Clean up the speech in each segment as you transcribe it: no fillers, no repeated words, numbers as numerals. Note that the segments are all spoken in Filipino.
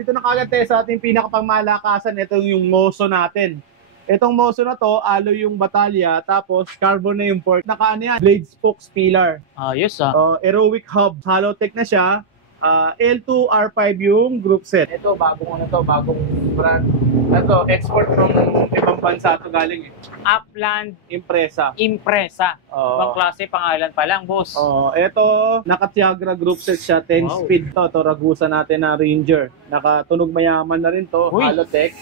dito na kagad tayo sa ating pinakapangmalakasan. Ito yung moso natin. Itong moso na to, alloy yung batalya, tapos carbon na yung fork. Naka ano yan, blade spokes pillar. Ayos Aerowick hub, Halotech na siya. L2, R5 yung group set. Ito, bagong brand. Ito, export from ibang bansa ito galing eh. Upland Impresa. Ibang klase pangalan pa lang, boss. Ito, naka-Tiagra group set siya, 10 speed to. Ito, Ragusa natin na Ranger. Nakatunog mayaman na rin to, Halotech.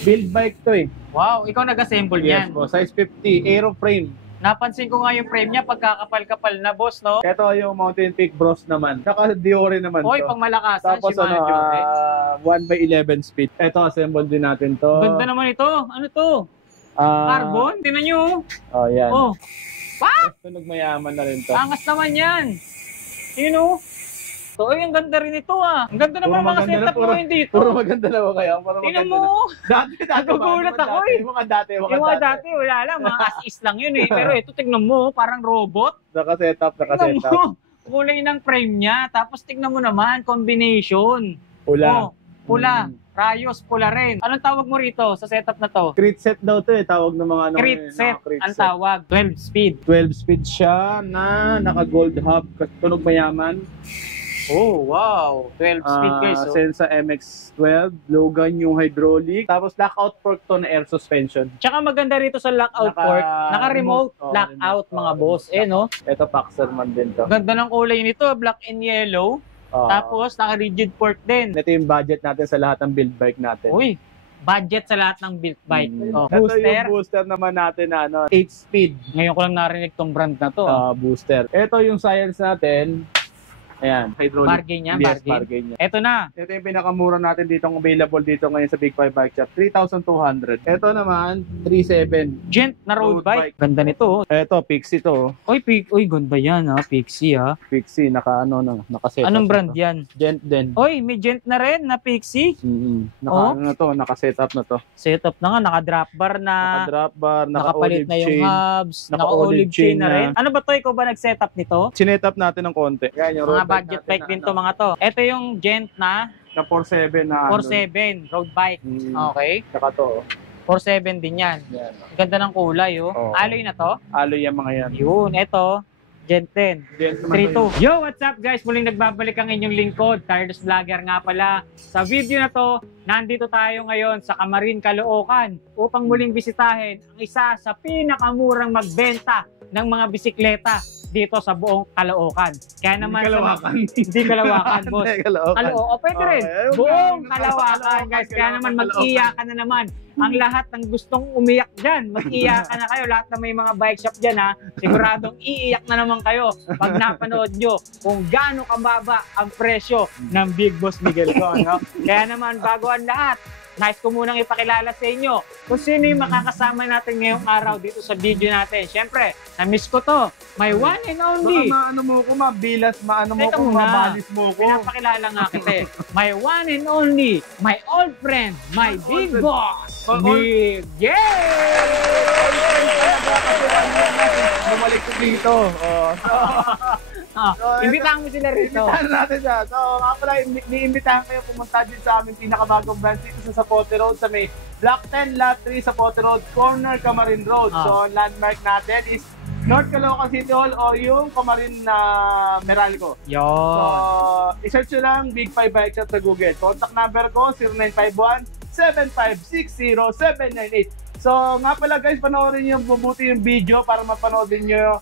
Build bike to eh. Wow, ikaw nag-assemble Yes, yan. po, size 50, aeroframe. Napansin ko nga yung frame niya, pagkakapal-kapal na, boss, no? Ito yung Mountain Peak Bros naman. Naka-Diore naman Oy, to. pang malakasan, Tapos Shimano ano, Diore. 1x11 speed. Ito, assemble din natin to. Ganda naman ito. Ano to? Carbon? Tingnan nyo. Oh, yan. Oh. Tunog mayaman na rin to. Angas naman yan. You know? So, ang ganda rin ito Ang ganda naman mga setup mo yun dito. Puro maganda na ba kayo? Tingnan mo. Dati. Nagugulat ako eh. Yung mga dati. Wala lang. Mga as-is lang yun eh. Pero ito, tignan mo. Parang robot. Naka-setup. Tignan mo. Kulay ng frame niya. Tapos tignan mo naman, combination. Pula. Pula. Rayos, pula rin. Anong tawag mo rito sa setup na to? Crit set daw to eh. Tawag ng mga ano. Crit set. Ang tawag. 12 speed. 12 speed siya na naka-gold hub. Tunog mayaman. Oh, wow. 12 speed guys. Sensa MX-12, Logan yung hydraulic. Tapos lockout fork to na air suspension. Tsaka maganda rito sa lockout fork, naka-remote lockout mga boss. No? Ito Paxer man din to. Ganda ng kulay nito, black and yellow. Tapos naka-rigid fork din. Ito yung budget natin sa lahat ng build bike natin. Uy, budget sa lahat ng build bike. Ito yung booster naman natin na 8 speed. Ngayon ko lang narinig tong brand na to. Booster. Ito yung Science natin. Ayan, hydraulic. Bargain niya, bargain niya. Ito na. Ito yung pinakamura natin dito, available dito ngayon sa Big 5 Bike Shop. 3,200. Ito naman, 3,700. Gent na road bike. Ganda nito. Ito, Pixie to. Uy, ganda yan Pixie Pixie, naka-set. Anong brand yan? Gent din. Uy, may Gent na rin na Pixie. Naka-set up na to. Setup na nga, naka-drop bar na. Naka-drop bar, naka-palit na yung hubs, naka-olive chain na rin. Ano ba to? Ikaw ba nag-setup nito? Sinet-up natin ng konti. Yan, yung mga budget bike din to mga to. Ito yung Gent na 4.7 na 4.7 road bike. Okay. Saka to. 4.7 din yan. Ganda ng kulay Alloy na to? Alloy yung mga yan. Yun, ito. Gent 10. 3.2. Yo, what's up guys? Muling nagbabalik ang inyong lingkod. Tireless Vlogger nga pala. Sa video na to, nandito tayo ngayon sa Camarin, Caloocan upang muling bisitahin ang isa sa pinakamurang magbenta ng mga bisikleta dito sa buong Caloocan. Kaya naman hindi Kalawakan, boss. Caloocan, pwede rin. Buong Caloocan, guys. Kaya naman mag-iyakan na naman. Ang lahat ng gustong umiyak dyan, mag-iyakan na kayo. Lahat na may mga bike shop dyan, siguradong iiyak na naman kayo pag napanood nyo kung gaano kababa ang presyo ng Big Boss Miguel ko. Kaya naman, bago ang lahat, nais ko munang ipakilala sa inyo kung sino yung makakasama natin ngayong araw dito sa video natin. Siyempre, na-miss ko to. My one and only. Maano mo ko, mabilas, mabalis mo ko. Pinapakilala nga kita My one and only, my old friend, my big boss, Big. Bumalik ko dito. Imbitahan mo sila rito. Imbitahan natin siya. So, nga pala, niimbitahan kayo pumunta din sa aming pinakabagong branch dito sa Zapote Road sa may Block 10, Lot 3 Zapote Road, corner Camarin Road. So, landmark natin is North Caloocan City Hall o yung Camarin na Meralco. Yun. So, i-search nyo lang Big 5 Bike Shop sa Google. Contact number ko, 0951-7560798. So, nga pala guys, panoorin nyo mabuti yung video para mapanood nyo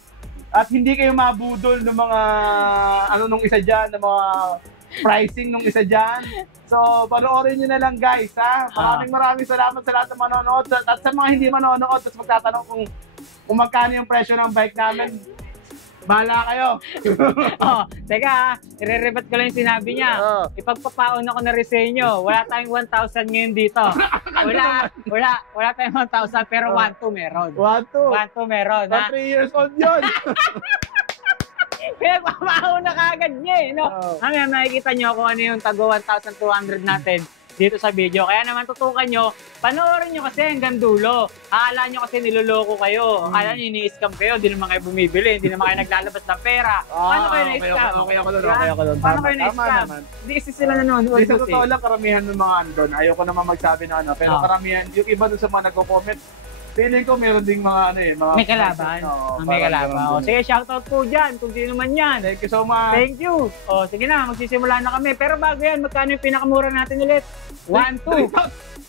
at hindi kayo mabudol ng mga nung isa dyan, ng mga pricing nung isa dyan. So, panoorin nyo na lang guys, Maraming salamat sa lahat ng manonood at sa mga hindi manonood at magtatanong kung magkano yung presyo ng bike namin. Bahala kayo. Teka, i-rebat ko lang yung sinabi niya. Ipagpapaon ako na resenyo. Wala tayong 1,000 ngayon dito. Wala tayong 1,000 pero 1,2 meron. 1,2 meron. 3 years old yun. Pinagpapaon na kagad niya Hanggang nakikita nyo kung ano yung tago 1,200 natin. dito sa video. Kaya naman tutukan nyo, panoorin nyo kasi hanggang dulo. Akala nyo kasi niloloko kayo. Akala nyo ini-scam kayo, hindi naman kayo bumibili, hindi naman kayo naglalabas ng pera. Paano kayo na-scam? Okay ako doon, Diba? okay ako doon. Paano kayo Tama na-scam? naman. Hindi kasi sila nanonood. Sa totoo lang, karamihan ng mga andon, ayoko naman magsabi na ano, pero karamihan, yung iba dun sa mga nagko-comment, feeling ko meron ding mga ano eh, mga May kalaban. May kalaban. O, sige, shoutout po dyan kung sino man yan. Thank you so much. Thank you. O, sige na, magsisimula na kami. Pero bago yan, magkano yung pinakamura natin ulit? 1-2.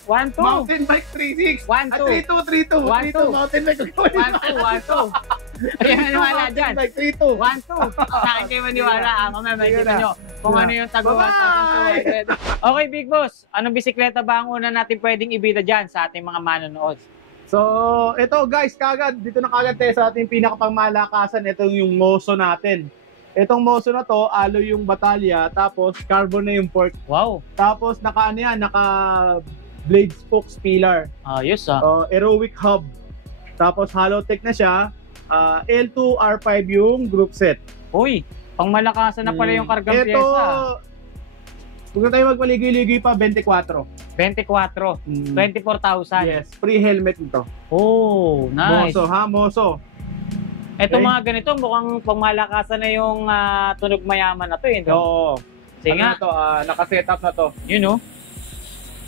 1-2. Mountain bike 3.6. 1-2. 3.2. Mountain bike. 1-2. Kaya maniwala dyan. Mountain bike 3.2. 1-2. Sa akin kayo maniwala. Mamaya makikita nyo kung ano yung taguan. Okay, Big Boss. Anong bisikleta ba ang una natin pwedeng ibida dyan sa ating mga manonood? So, ito guys, kagad, dito na kagad tayo sa ating pinakapangmalakasan. Ito yung Moso natin. Itong Moso na to, alloy yung batalya, tapos carbon na yung fork. Wow. Tapos naka blade spokes pillar. Ayos ah. Aerowick hub. Tapos Halotech na siya. L2 R5 yung group set. Uy, pang malakasan na pala yung kargang Ito, pyesa. huwag na tayo magpaligoy-ligoy pa, 24. 24. 24,000. Yes, free helmet nito. Oh, nice. Moso ha, Moso. Ito Okay. mga ganito, mukhang pangmalakasan na yung tunog mayaman na to. Eh, no? Oo. Sige nga. Ano na to, naka-setup na to. Yun know.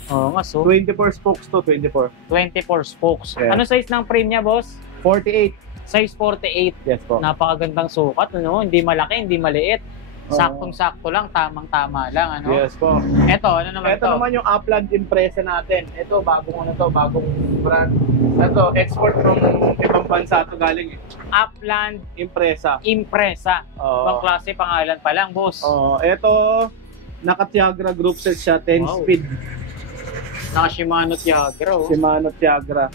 Oo nga, so 24 spokes to, 24. 24 spokes. Yeah. Ano size ng frame niya, boss? 48. Size 48. Yes po. Napakagandang sukat, ano? Hindi malaki, hindi maliit. Saktong-sakto lang, tamang-tama lang, ano? Yes po. Ito, ano naman Ito to? naman yung Upland Impreza natin. Ito, bagong brand. Ito, export from ibang bansa to galing eh. Upland Impreza. Impreza. Ibang klase pangalan pa lang, boss. Ito, naka-Tiagra group set siya, 10 Wow. speed. Naka Shimano Tiagra, oh. Shimano Tiagra.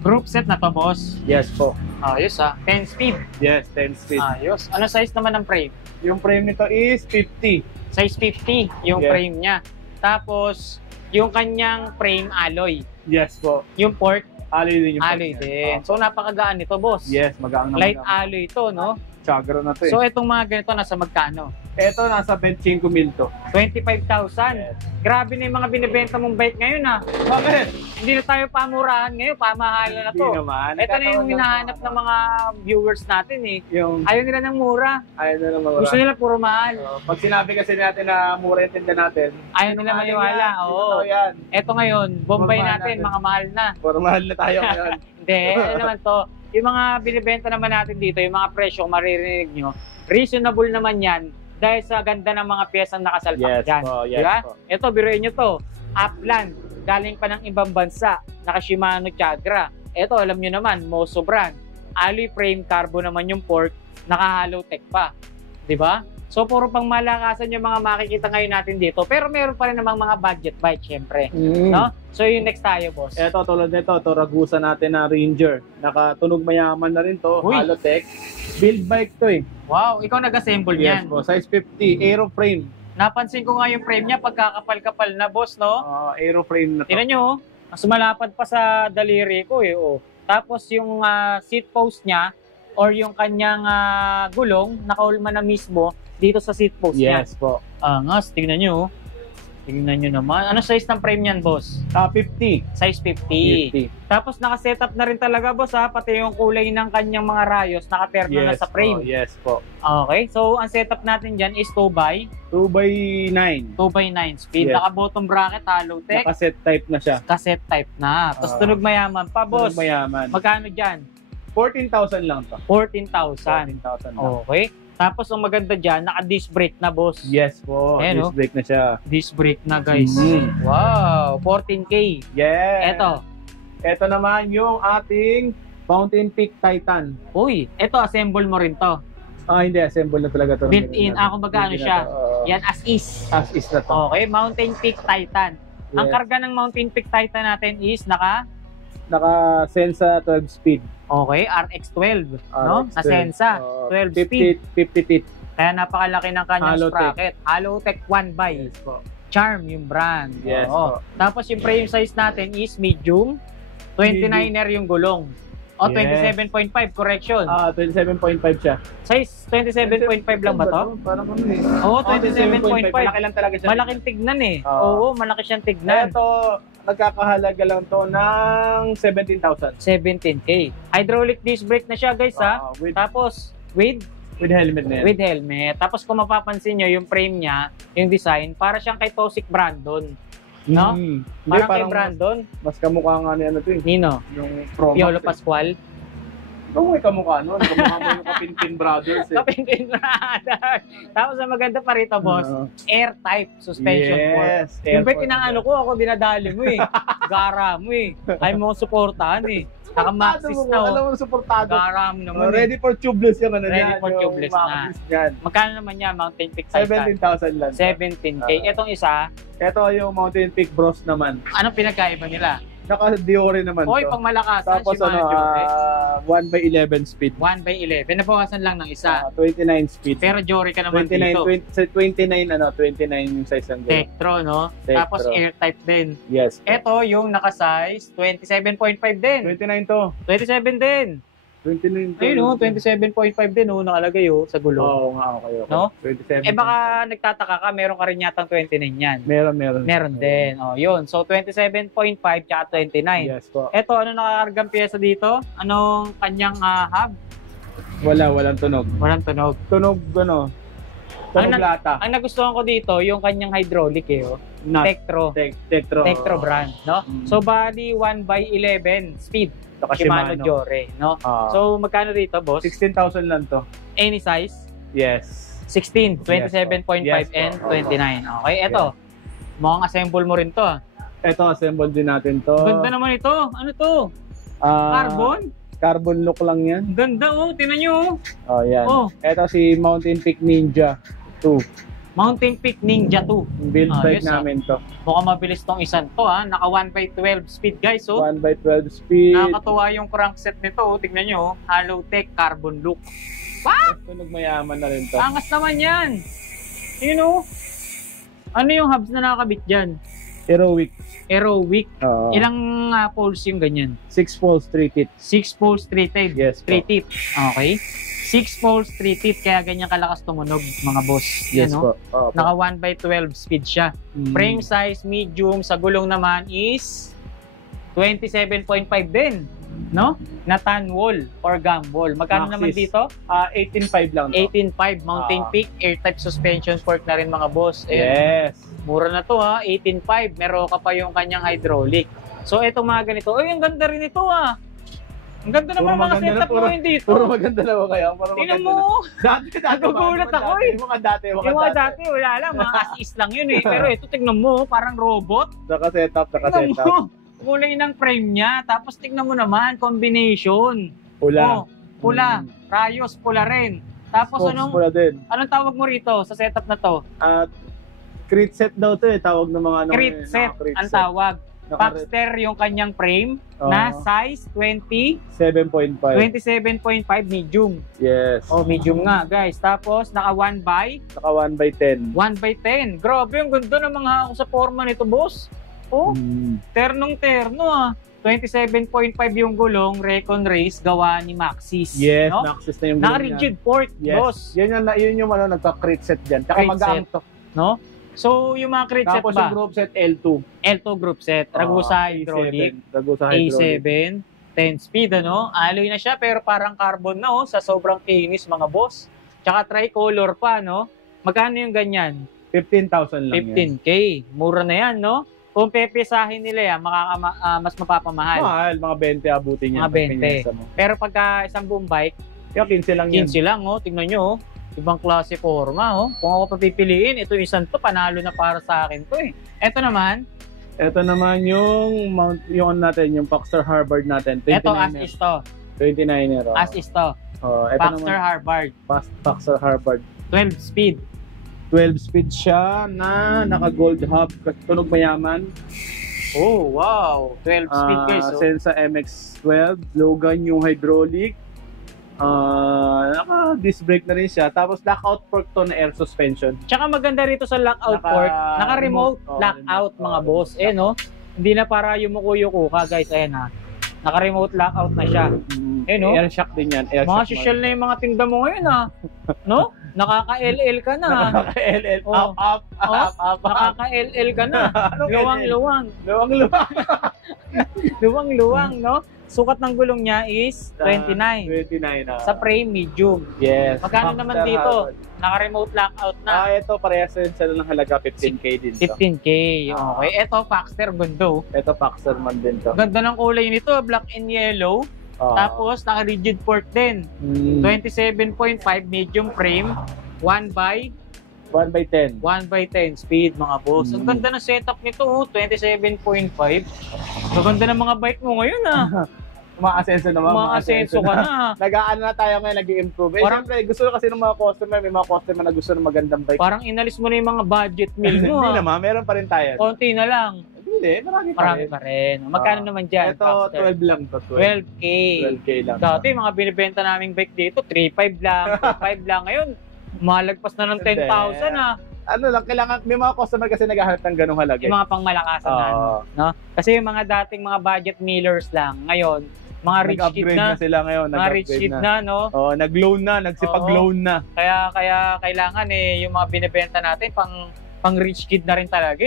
Group set na to, boss. Yes po. Ayos ah. 10 speed. Yes, 10 speed. Ayos. Ano size naman ng frame? Yung frame nito is 50. Size 50 yung Yes. frame niya. Tapos, yung kanyang frame alloy. Yes po. Yung port, Alloy din yung alloy frame. din. So, napakagaan nito, boss. Yes, magaang Light naman. alloy to, no? Tiagra na to eh. So, itong mga ganito, nasa magkano? Ito, nasa 25 mil to. 25,000. Yes. Grabe na yung mga binibenta mong bike ngayon, ah. Bakit? Hindi na tayo pamurahan ngayon, pamahalan na to. Hindi naman. Ito na yung hinahanap ng mga viewers natin, eh. Yung Ayaw nila ng mura. ayaw na naman. Gusto nila puro mahal. Pag sinabi kasi natin na mura yung tinda natin, Ayaw nila maniwala. Oo. Totoo yan. Ito ngayon, Bombay Mahal natin, natin. mga mahal na. Puro mahal na tayo ngayon. Hindi, ano naman to. Yung mga binibenta naman natin dito, yung mga presyo, kung maririnig nyo, reasonable naman yan dahil sa ganda ng mga piyesang nakasalpak dyan. Yes Diba? po. Ito, biruin nyo to. Upland, galing pa ng ibang bansa, naka Shimano Tiagra. Ito, alam nyo naman, Moso brand. Alloy frame, carbon naman yung fork, naka Halotech pa. Diba? So, puro pang malakasan yung mga makikita ngayon natin dito. Pero meron pa rin namang mga budget bike, syempre. No? So, yung next tayo, boss. Ito, tulad nito, ito, Ragusa natin na Ranger. Nakatunog mayaman na rin to, Uy. Halotech. Build bike to eh. Wow, ikaw nag-assemble Yes yan. po, size 50, aeroframe. Napansin ko nga yung frame niya, pagkakapal-kapal na, boss, no? Aeroframe na to. Tingnan nyo, oh. Mas malapad pa sa daliri ko, eh. Oh. Tapos yung seat post niya, or yung kanyang gulong, nakaulma na mismo dito sa seat post niya. Yes po. Angas, tingnan nyo. Oh. Tingnan nyo naman. Ano size ng frame niyan, boss? 50. Size 50. Tapos naka-setup na rin talaga, boss, ha? Pati yung kulay ng kanyang mga rayos, nakaterno na sa frame. Yes po. Okay, so ang setup natin dyan is 2x 2x9. 2x9 speed. Yes. Naka-bottom bracket, Halotech. Naka-set type na siya. Cassette type na. Tapos tunog mayaman pa, boss. Tunog mayaman. Magkano dyan? 14,000 lang to. 14,000. 14,000 lang. Okay. Tapos ang maganda dyan, naka-disc brake na, boss. Yes po. Ayan, Disc brake na siya. Disc brake na, guys. Mhm. Wow, 14K. Yes. Eto. Ito naman yung ating Mountain Peak Titan. Uy, eto, assemble mo rin to. Hindi. Assemble na talaga to. Built-in. Kumbaga ano Built-in na siya. to. Oo. Yan, as is. As is na to. Okay, Mountain Peak Titan. Ang Yes. karga ng Mountain Peak Titan natin is Naka-Sensa 12 speed. okay, RX-12. No? RX-12. Na Sensa. 12 speed. 50 teeth. Kaya napakalaki ng kanyang Halotech. sprocket. Halotech 1x. Yes po. Charm yung brand. Yes Oo. po. Tapos yung frame size natin is medium. 29er yung gulong. O, Yes. 27.5, correction. 27.5 siya. Size 27.5 lang ba to? Parang ano eh. Oo, 27.5. Malaki lang talaga siya. Malaking tignan eh. Oo, Oo. malaki siyang tignan. Ito, nagkakahalaga lang to ng 17,000. 17K. Hydraulic disc brake na siya guys ha. With Tapos, with helmet na yan. with helmet. Tapos kung mapapansin nyo, yung frame niya, yung design, para siyang kay Toxic Brandon. No? Hindi, Parang kay Brandon. Mas kamukha nga ni ano to eh. Nino? Yung Pro Max. Piolo Pascual. Kung may kamukha nun. Kamukha mo yung Kapinpin Brothers eh. Kapinpin Brothers. Tapos ang maganda pa rito, boss, air-type suspension fork. Yes. Yung bet inaano ko, ako dinadali mo eh. Gara mo eh. Ay mo suportahan eh. Saka Maxis na Alam oh. mo, suportado. Gara mo naman eh. Ready for tubeless yung ano Ready yan. for yung tubeless na. Maxis yan. Magkano naman yan, Mountain Peak Titan? 17,000 lang. 17K. Etong isa, Ito yung Mountain Peak Bros naman. anong pinagkaiba nila? Naka-Diore naman Hoy, to. pang malakasan, Tapos Shimano ano, Jory. 1/11 speed. 1/11. Nabawasan lang ng isa. 29 speed. Pero Jory ka naman 29, dito. 29 yung size ng ganun. Tektro, no? Tektro. Tapos air-type din. Yes. Ito, yung naka-size, 27.5 din. 29 to. 27 din. 29 to. Ayun, 27.5 din, nakalagay, sa gulo. Oo nga, okay. No? 27. Eh baka nagtataka ka, meron ka rin yatang 29 yan. Meron. Meron din. Oh, yun. So, 27.5 tsaka 29. Yes po. Ito, ano nakakargang pyesa dito? Anong kanyang hub? Walang tunog. Walang tunog. Tunog, tunog Ang lata. Ang nagustuhan ko dito, yung kanyang hydraulic oh. Not. Tektro. Tektro. Tektro brand, no? Mm. So, bali 1/11 speed. Saka Shimano Jory, no? So, magkano dito, boss? 16,000 lang to. Any size? Yes. 16, 27.5 Yes, and po. 29. Okay, eto. Mukhang assemble mo rin to. Ito, assemble din natin to. Ganda naman ito. Ano to? Ah, Carbon? Carbon look lang yan. Ang ganda oh. Tingnan nyo oh. Oh, yan. Oh, Ito si Mountain Peak Ninja 2. Mountain Peak Ninja 2. Yung build bike yes, namin to. Mukhang mabilis tong isan to ha. Naka 1/12 speed guys oh. 1/12 speed. Nakakatuwa yung crankset nito oh. Tignan nyo oh. Hollow Tech Carbon Look. Tunog mayaman na rin to. Angas naman yan. You know? Ano yung hubs na nakakabit dyan? Heroic. Aerowick. Oo. Ilang poles yung ganyan? 6 poles, 3 teeth. 6 poles, 3 teeth. Yes po. 3 teeth. Okay. 6 poles, 3 teeth. Kaya ganyan kalakas tumunog, mga boss. Yes Yan, po. Oo po. Naka 1/12 speed siya. Mm. Frame size, medium. Sa gulong naman is 27.5 din. No? Na tan wall or gum wall. Magkano naman Maxis. dito? 18.5 lang to. 18.5 Mountain Peak air-type suspension fork na rin mga boss. Yes. Mura na to ha, 18.5. Meron ka pa yung kanyang hydraulic. So itong mga ganito, ay ang ganda rin ito ha. Ang ganda naman Puro mga maganda setup na, mo yun dito. Puro maganda na ba kayo? Puro Tingnan maganda mo. na. Dati. Nagugulat ako eh. Yung mga dati. Yung mga dati, wala lang, mga as-is lang yun eh. Pero ito, tignan mo, parang robot. Naka-setup. Tignan mo, kulay ng frame niya. Tapos tignan mo naman, combination. Pula. Oh, pula. Rayos, pula rin. Tapos Spokes pula din. anong tawag mo rito sa setup na to? At crit set daw to eh. Tawag ng mga ano. Crit set ang tawag. Paxter yung kanyang frame na size 7.5. 27.5 medium. Yes. Oh, medium nga, guys. Tapos naka 1 by Naka 1/10. 1/10. Grabe, ang ganda ng mga hako sa forma nito, boss. Oh, ternong-terno ah. 27.5 yung gulong, Recon Race, gawa ni Maxis. Yes, no? Maxis na yung Naka-rigid fork, Yes. boss. Yun yung ano, nagka-crit set dyan. Tsaka Crit magaang to. No? So, yung mga crit set Tapos ba? yung group set L2. L2 group set, Ragusa hydraulic, Ragusa hydraulic. A7, 10 speed, ano? Alloy na siya, pero parang carbon na, oh, sa sobrang kinis, mga boss. Tsaka tricolor pa, no? Magkano yung ganyan? 15,000 lang 15K. Mura na yan, no? Kung pepesahin nila yan, mas yan. mapapamahal. Mahal, mga 20 abutin yan. Mga 20. Pero pagka isang buong bike, Yung 15 lang yan. 15 lang, oh. Tingnan nyo, oh. Ibang klase forma, oh. Kung ako papipiliin, ito isang to, panalo na para sa akin to, eh. Ito naman, Ito naman yung yung natin, yung Paxter Harvard natin. 29 ito as is to. 29er. Oh. As is to. Ito Paxter naman, Harvard. Paxter Harvard. 12 speed. 12 speed siya na naka-gold hub. Tunog mayaman. Oh, wow. 12 speed, guys. Oh. Sensa MX-12. Logan yung hydraulic. Naka-disc brake na rin siya. Tapos lockout fork to na air suspension. Tsaka maganda rito sa lockout port, naka-remote lockout, mga boss. Eh, no? Hindi na para yumuko-yuko ka, guys. Ayan, ha. Naka-remote lockout na siya. no? Air shock din yan. Air Mga shock social na yung mga tinda mo ngayon, ha? No? Nakaka-LL ka na. Nakaka-LL. Oh. Up. Nakaka-LL ka na. Anong Luwang-luwang. Luwang. Luwang-luwang, no? Sukat ng gulong niya is 29. 29 na. Sa frame, medium. Yes. Magkano naman dito? Naka-remote lockout na. Ito parehas din sila ng halaga 15K din to. 15K. Okay. Ito, Paxter, gundo. Ito Paxter man din to. Ganda ng kulay nito, black and yellow. Tapos, naka-rigid fork din. 27.5 medium frame. 1/10. 1/10 speed, mga boss. Ang ganda ng setup nito, 27.5. Ang ganda ng mga bike mo ngayon, Umaasenso naman. Umaasenso ka na. Nag-aano na tayo ngayon, nag-i-improve. Siyempre, gusto kasi ng mga customer, may mga customer na gusto ng magandang bike. Parang inalis mo na yung mga budget meal mo. Hindi naman, meron pa rin tayo. Konti na lang. Hindi, marami pa rin. Magkano naman dyan? Ito, 12 lang to. 12K. 12K lang. Dati, mga binibenta naming bike dito, 3.5 lang, 4.5 lang. Ngayon, malagpas na ng 10,000 Ano lang, kailangan, may mga customer kasi naghahanap ng ganung halaga. Yung mga pangmalakasan na, no? Kasi yung mga dating mga budget millers lang, ngayon, mga rich kid na sila ngayon. Mga rich kid na, no? Nag-loan na, nagsipag-loan na. Kaya kailangan yung mga binibenta natin pang rich kid na rin talaga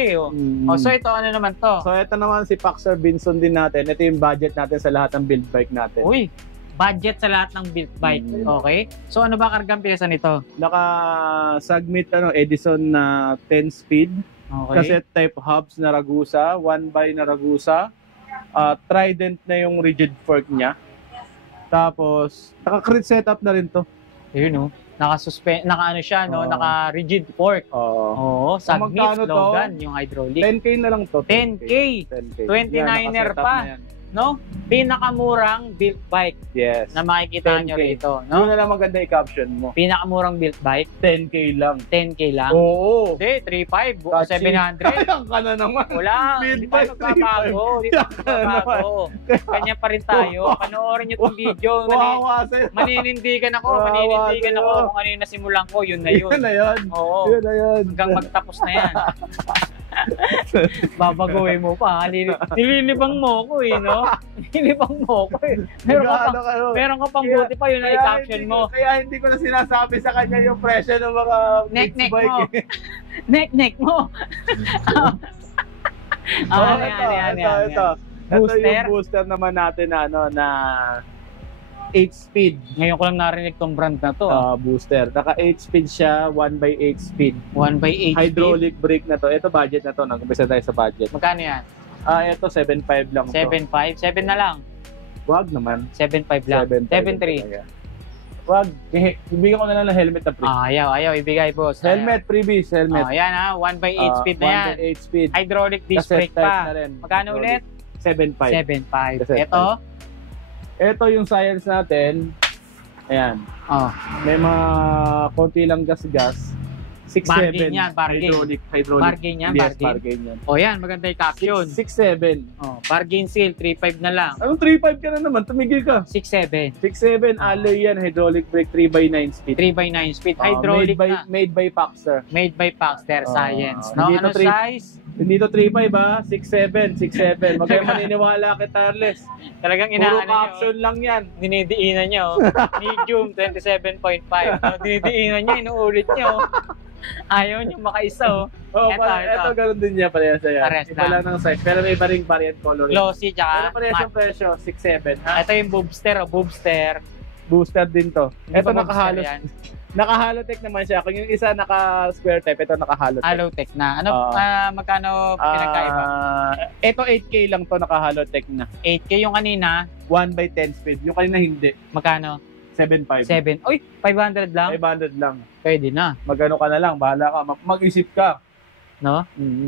so ito ano naman to? So ito naman si Paxter Vinson din natin. Ito yung budget natin sa lahat ng build bike natin. Uy, budget sa lahat ng build bike. Okay? So ano ba kargang piyesa nito? Naka-submit Edison na 10 speed. Okay. Cassette type hubs na Ragusa, 1x na Ragusa. Trident na yung rigid fork niya. Tapos, naka-crit setup na rin to. Ayun, naka-ano siya, no? Naka-rigid fork. Oo, submit, Logan, yung hydraulic. 10K na lang to. 10K. 29er pa. No? Pinakamurang built bike na makikita nyo rito. No? Yun na lang maganda i-caption mo. Pinakamurang built bike. 10K lang. 10K lang? Oo. Hindi, 3.5 o 700. Ayan ka na naman. Wala. Hindi tayo magbabago. Kanya pa rin tayo. Panoorin nyo itong video. Maninindigan ako. Maninindigan ako. Kung ano yung nasimulan ko, yun na yun. Yun na yun. Oo. Yun na yun. Hanggang magtapos na yan. Babaguhin mo pa. Nililibang mo ko no? Nililibang mo ko Meron ka pang buti pa yun na i-caption mo. Kaya hindi ko na sinasabi sa kanya yung presyo ng mga neck mo. Neck mo. Ito yung booster naman natin na 8-speed. Ngayon ko lang narinig tong brand na to. Booster. Naka 8-speed siya, 1x8 speed. 1x8 hydraulic brake na to. Ito budget na to. Nag-umpisa tayo sa budget. Magkano yan? Ito 7.5 lang to. 7.5? 7 na lang. Wag naman. 7.5 lang. 7.3. Wag. Ibigay ko na lang ng helmet na free. Ayaw. Ibigay, boss. Helmet, freebies, helmet. Yan 1x8 speed na yan. 1x8 speed. Hydraulic disc brake pa. Magkano ulit? 7.5. 7.5. Ito yung science natin. Ayan. May mga konti lang gas-gas. 6.7. Bargain yan, bargain. Hydraulic. Bargain yan, yes, bargain. yan. Yan, maganda yung caption. 6.7. Bargain sale, 3.5 na lang. Anong 3.5 ka na naman? Tumigil ka. 6.7. 6.7, alloy yan. Hydraulic brake, 3x9 speed. 3x9 speed. Hydraulic made by Paxter. Made by Paxter Science. No? Ano size? Hindi to 3.5 6.7. Huwag kayo maniniwala kay Tarles. Talagang puro caption lang yan. Dinidiinan nyo. Medium, 27.5. Dinidiinan nyo, inuulit nyo. Ayaw nyo makaisa. Ito ganun din niya parehas sa yan. Iba lang ng size. Pero may iba ring variant coloring. Glossy, tsaka pero parehas yung presyo, 6.7. Ito yung Boobster. Booster din to. Ito nakahalos. Naka-Halotech naman siya. Kung yung isa naka-square type, ito naka-Halotech. Halotech na. Magkano pinagkaiba? Ito 8K lang to, naka-Halotech na. 8K yung kanina? 1x10 speed. Yung kanina hindi. Magkano? 7.5. 7. Uy, 500 lang? 500 lang. Pwede na. Magano ka na lang, bahala ka. Mag-isip ka. No?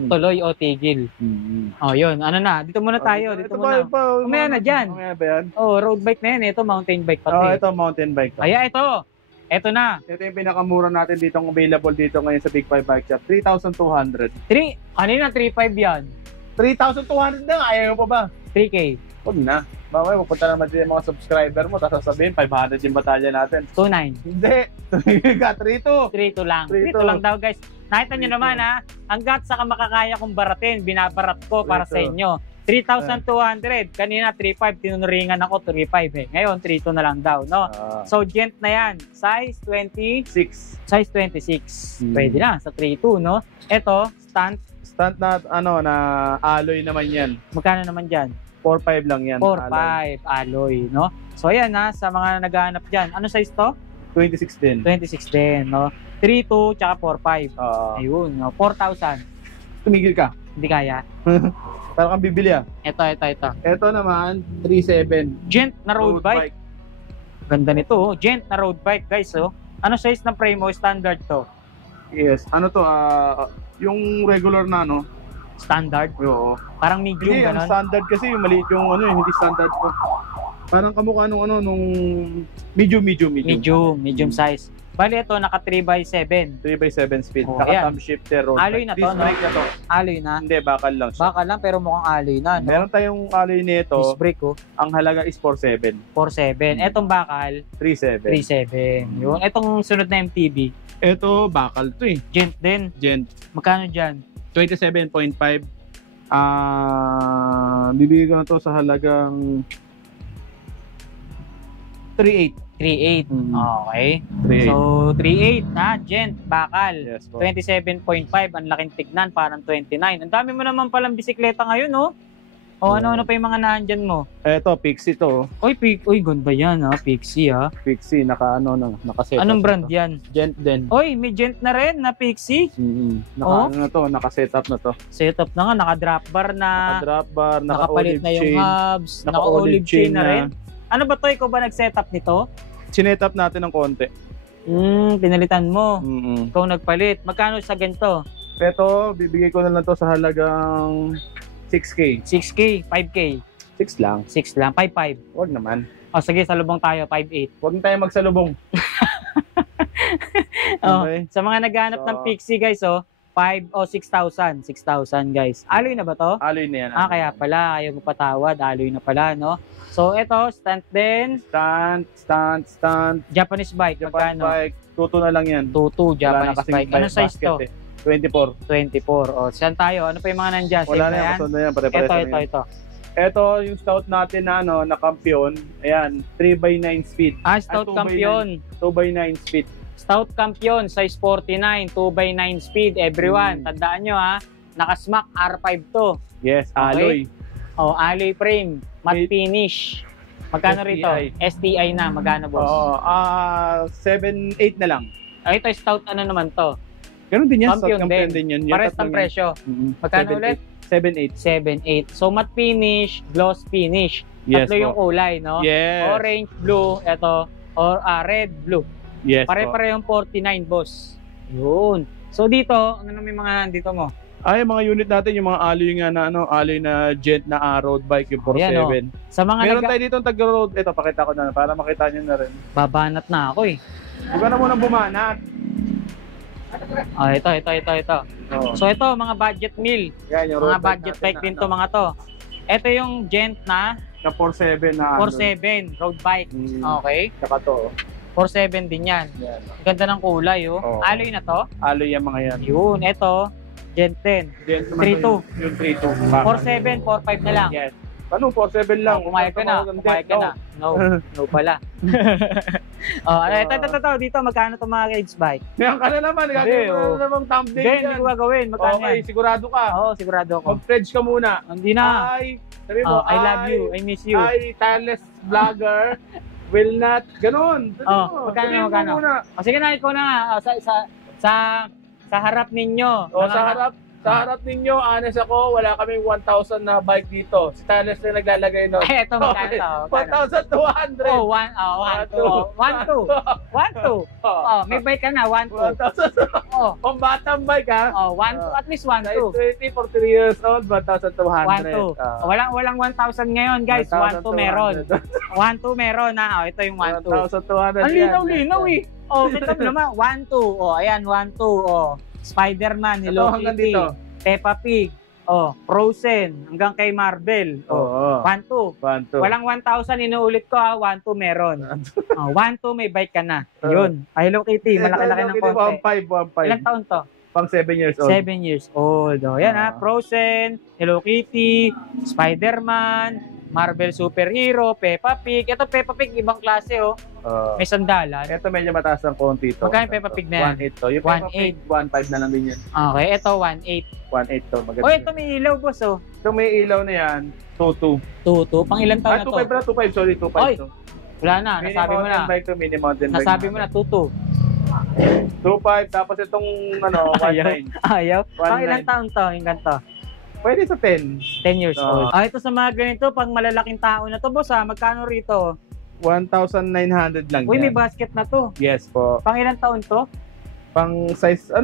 Tuloy o tigil. Yun. Ano na? Dito muna tayo. Dito muna. Umaya na dyan. Umaya ba yan? Road bike na yan. Ito, mountain bike pati. Ito, mountain bike. Ito. Ito na. Ito yung pinakamura natin dito, available dito ngayon sa Big 5 Bike Shop. 3,200. Kanina 3.5 yan. 3,200 na. Ayaw pa ba? 3K. Huwag na. Mamaya, pupunta naman din yung mga subscriber mo, tapos sasabihin, 500 yung batalya natin. 2.9. Hindi. 3.2. 3.2 lang. 3.2 lang daw, guys. Nakita nyo naman, hanggat sa makakaya kong baratin, binabarat ko para sa inyo. 3,200. Kanina 3,500, tinuringan ako 3,500 eh. Ngayon 3,200 na lang daw, no? So gent na yan, size 26. Size 26. Pwede na sa 3,200, no? Ito, Stunt na na alloy naman yan. Magkano naman diyan? 4,500 lang yan. 4,500 alloy, no? So ayan na, sa mga naghahanap diyan. Ano size to? 26 din. 26 din, no? 3,200 tsaka 4,500. Ayun, no? 4,000. Tumigil ka. Hindi kaya. Para kang bibili Ito. Ito naman, 3,700. Gent na road bike. Ganda nito, oh. Gent na road bike, guys, oh. Ano size ng frame mo? Standard to? Yes. Ano to? Yung regular na, no? Standard? Oo. Parang medium, Hindi, ang gano'n? standard kasi yung maliit yung hindi standard ko. Parang kamukha nung nung medium size. Bali, ito, naka 3x7. 3x7 speed. Oh, Naka-thumb shifter road. Alloy na to, Disc no? brake na to. Alloy na? Hindi, bakal lang siya. Baka lang, pero mukhang alloy na, no? Meron tayong alloy nito. Disc brake, oh. Ang halaga is 4,700. 4,700. Etong bakal, 3,700. 3,700. Yun. Etong sunod na MTB, Ito, bakal to eh. Gent din. Gent. Magkano dyan? 27.5. Bibigay ko na to sa halagang 3,800. 3,800. Okay. 3,800. So, 3,800 na, Gent, bakal. Yes po. 27.5, ang laking tignan, parang 29. Ang dami mo naman palang bisikleta ngayon, no? O ano pa yung mga nandyan mo? Ito, Pixie to. Uy, ganda yan, ha? Pixie, ha? Pixie, naka-set. Anong brand yan? Gent din. Uy, may Gent na rin na Pixie. Naka-set up na to. Setup na nga, naka-drop bar na. Naka-drop bar, nakapalit naka-olive na yung chain. hubs, naka-olive chain na rin. Ano ba to? Ikaw ba nag-setup nito? Sinet up natin ng konti. Pinalitan mo. Mm-mm. Ikaw nagpalit. Magkano sa ganito? Ito, bibigay ko na lang to sa halagang 6K. 6K, 5K. 6 lang. 6 lang, 5,500. Huwag naman. O sige, salubong tayo, 5,800. Huwag na tayo magsalubong. Okay. Sa mga naghahanap ng Pixie, guys, 5 o 6,000. 6,000, guys. Alloy na ba to? Alloy na yan. Kaya pala, ayaw mo patawad. Alloy na pala, no? So, ito, stunt din. Stunt. Japanese bike, Japan magkano? bike. Tuto na lang yan. 2,200 Japanese bike. Ano size to? 24. 24. O, saan tayo? Ano pa yung mga nandyan? Wala na Same yan. Kasunod na yan. Pare-pare Ito. Ito, yung stout natin na, na kampiyon. Ayan, 3x9 speed. Stout Campion. 2x9 speed. Stout Campion, size 49, 2x9 speed. Everyone, tandaan nyo, ha? Naka-smack R5 to. Yes, Okay. alloy. Alloy frame, matte finish. Magkano rito? STI. STI na, magkano, boss? Oo, 7-8 na lang. Ito, stout ano naman to? Ganun din yan, Campion stout kampiyon din yan. Pares ng presyo. Magkano ulit? 7-8. 7,800. So, matte finish, gloss finish. Yes, Tatlo yung po. kulay, no? Yes. Orange, blue, ito, or red, blue. Yes, po. Pare-parehong 49, boss. Yun. So, dito, ano naman yung mga nandito mo? Ay, mga unit natin, yung mga alloy nga na, alloy na Gent na road bike, yung 47. Sa mga Meron tayo dito taga-road. Ito, pakita ko na, para makita nyo na rin. babanat na ako eh. Huwag ka na munang bumanat. Ito. Oo. So, ito, mga budget meal. Yan, yung Mga road budget bike din to, mga to. Ito yung Gent na na 47 na 47 road bike. Okay. Saka to. 47 din yan. Yan. Ganda ng kulay, oh. Oo. Alloy na to. Alloy yung mga yan. Yun, ito, Gent 10. Gent 3.2. Yung 3.2. 47, 45 na lang. Yes. Ano, 47 lang. Pumayag ka na. No pala. Ito. Dito, magkano itong mga rides bike? Ngayon ka na naman. Gagawin mo na namang thumbnail Hindi ko gagawin. Magkano Okay, yan? sigurado ka. Oo, sigurado ako. Mag-pledge ka muna. Hindi na. Sabi mo, I love you. I miss you. tireless vlogger will not. Ganun. Magkano? Sige na, ikaw na. Sa harap ninyo. Sa harap ninyo, honest ako, wala kaming 1,000 na bike dito. Si Thales na naglalagay nun. Ito, magkano to? 1,200. Oh, 1,2. May bike ka na, 1,2. 1,000. Oh, Pambatang bike ha. 1,2. At least 1,2. 20 for 3 years old, 1,200. 1,2. Walang 1,000 ngayon, guys. 1,2 meron. 1,2 meron na. Ito yung 1,2. 1,200. Ang linaw-linaw eh. Kita mo naman. 1,2. Ayan, 1,2. Spider-Man, Hello Kitty, Peppa Pig, Frozen, hanggang kay Marvel. 1,2. Walang 1,000, inuulit ko 1,2 meron. 1,2 may bike ka na. Yun. Hello Kitty, malaki-laki ng konti. 1,500. Ilang taon to? Pang 7 years old. 7 years old. O, yan ha. Ah. Frozen, Hello Kitty, Spider-Man, Marvel Superhero, Peppa Pig. Ito Peppa Pig, ibang klase oh. May sandalan. Ito medyo mataas ng konti to. Magkano yung Peppa Pig na yan? 1.8 to. Yung Peppa 1.8. Pig, 1.5 na lang din yan. Okay, ito 1.8. 1.8 to. Maganda. O, ito may ilaw boss oh. Ito may ilaw na yan. 2.2. 2.2. Pang ilang taon na to? 2.5 pala. 2.5. Sorry, 2.5 Oy, to. wala na, nasabi mo na. Mini mountain bike. Nasabi mo na 2.2. 2.5. Tapos itong 1.9. Ayaw. Pang 1.9. ilang taon to? Yung ganito? Pwede sa 10. 10 years Oo. old. Ito sa mga ganito, pang malalaking tao na to boss ha. Magkano rito? 1,900 lang Uy, yan. may basket na to. Yes po. Pang ilang taon to? Pang size, 8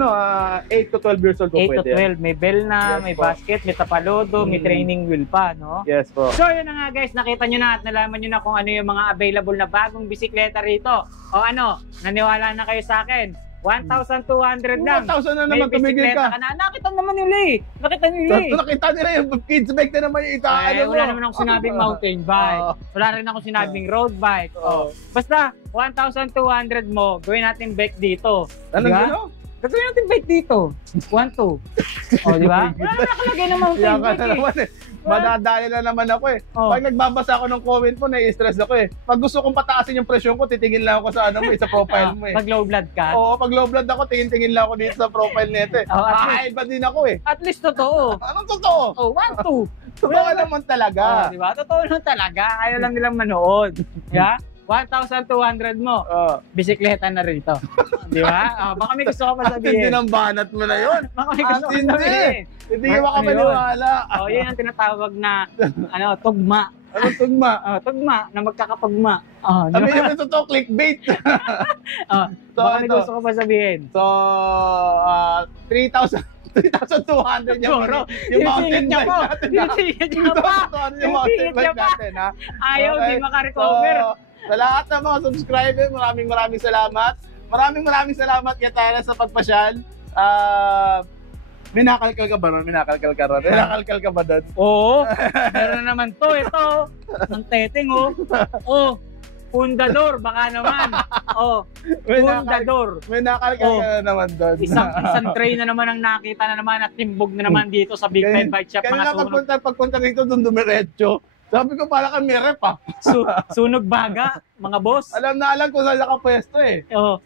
to 12 years old po 8 to pwede. 12. May bell na, Yes may po. basket, may tapalodo, may Mm. training wheel pa, no? Yes po. So yun na nga guys, nakita nyo na at nalaman nyo na kung ano yung mga available na bagong bisikleta rito. O ano, naniwala na kayo sa akin? 1,200 lang. 1,000 na May naman, tumigil bisikleta ka. ka na. Nakita naman nila eh. Nakita nila eh. Nakita nila yung kids bike na naman yung itaano mo. Wala naman akong sinabing mountain bike. Wala rin akong sinabing road bike. Oo. Basta, 1,200 mo, gawin natin bike dito. Anong Diba? gano'n? Gagawin natin bike dito. 1,2. O, di ba? Wala na nakalagay na mountain Yan ka bike na eh. naman eh. Madadali na naman ako eh. Oh. Pag nagbabasa ako ng comment mo, nai-stress ako eh. Pag gusto kong pataasin yung presyon ko, titingin lang ako sa ano mo, sa profile mo eh. Pag low blood ka, Oo, pag low blood ako, tingin-tingin lang ako dito sa profile nito eh. Oh, at Kahit ba din ako eh. at least totoo. Anong totoo? Oh, 1-2. Totoo naman talaga. Di ba? Totoo lang talaga. Ayaw lang nilang manood. Yeah? 1,200 mo. Bisikleta na rito. Di ba? Baka may gusto ka pa At hindi sabihin. ng banat mo na yun. Baka may gusto ka At hindi. sabihin. Hindi ka makapaniwala. Oh, yun ang tinatawag na tugma. Anong tugma? Tugma na magkakapagma. Di Sabi ba? naman totoo, clickbait. Baka may ito. gusto ka pa sabihin. So, 3,200 yung mountain niya bike po. natin. ha? Sinisingit niya pa. 3,200 yung mountain Sinisingit niya bike pa. natin, ha? Ayaw, Okay. di makarecover. So, sa lahat ng mga subscriber, maraming salamat. Maraming salamat kay Tara sa pagpasyal. May nakalkal ka ba ron? May nakalkal ka ron? May nakalkal ka ba doon? Oo. Meron naman to. Ito. Ang teteng, oh. Oh. Pundador, baka naman. Oh. Pundador. May nakalkal ka na naman doon. Isang tray na naman ang nakita na naman at timbog na naman dito sa Big Pen Bike Shop, Kaya mga na sunog. pagpunta rito doon dumiretso. Sabi ko para kami rep ah. Sunog baga, mga boss. Alam na alam kung saan nakapwesto eh. Oh.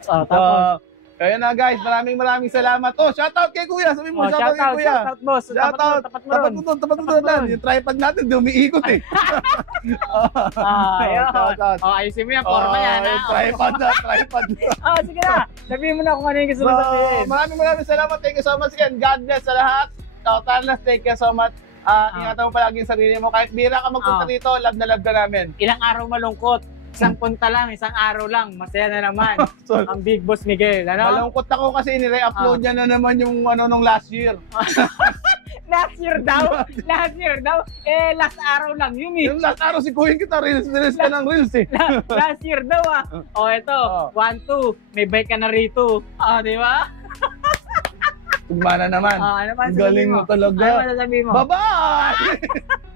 Tapos. Kaya na guys, maraming salamat. Oh, shoutout kay Kuya. Sabi mo, shoutout kay Kuya. Shoutout, boss. Shoutout. Tapat mo ron. Tapat mo doon. Yung tripod natin, dumiikot eh. Ayun. Ayusin mo yan, forma yan. Yung tripod na. Sige na. Sabihin mo na kung ano yung gusto mo sabihin. Maraming salamat. Thank you so much again. God bless sa lahat. Tarlas, thank you so much. Ingatan mo palagi yung sarili mo. Kahit bira ka magpunta dito, love na love ka namin. Ilang araw malungkot. Isang punta lang, isang araw lang. Masaya na naman. Ang Big Boss Miguel. Ano? Malungkot ako kasi nire-upload niya na naman yung nung last year. Last year daw? Last year daw? Last araw lang yun eh. Yung last araw si Kuya kita, reels ka ng reels eh. Last year daw ah. Ito. 1-2. May bike ka na rito. Di ba? Tugma na naman. Ano pa Ang galing mo talaga. Ano pa sasabihin mo? Bye-bye!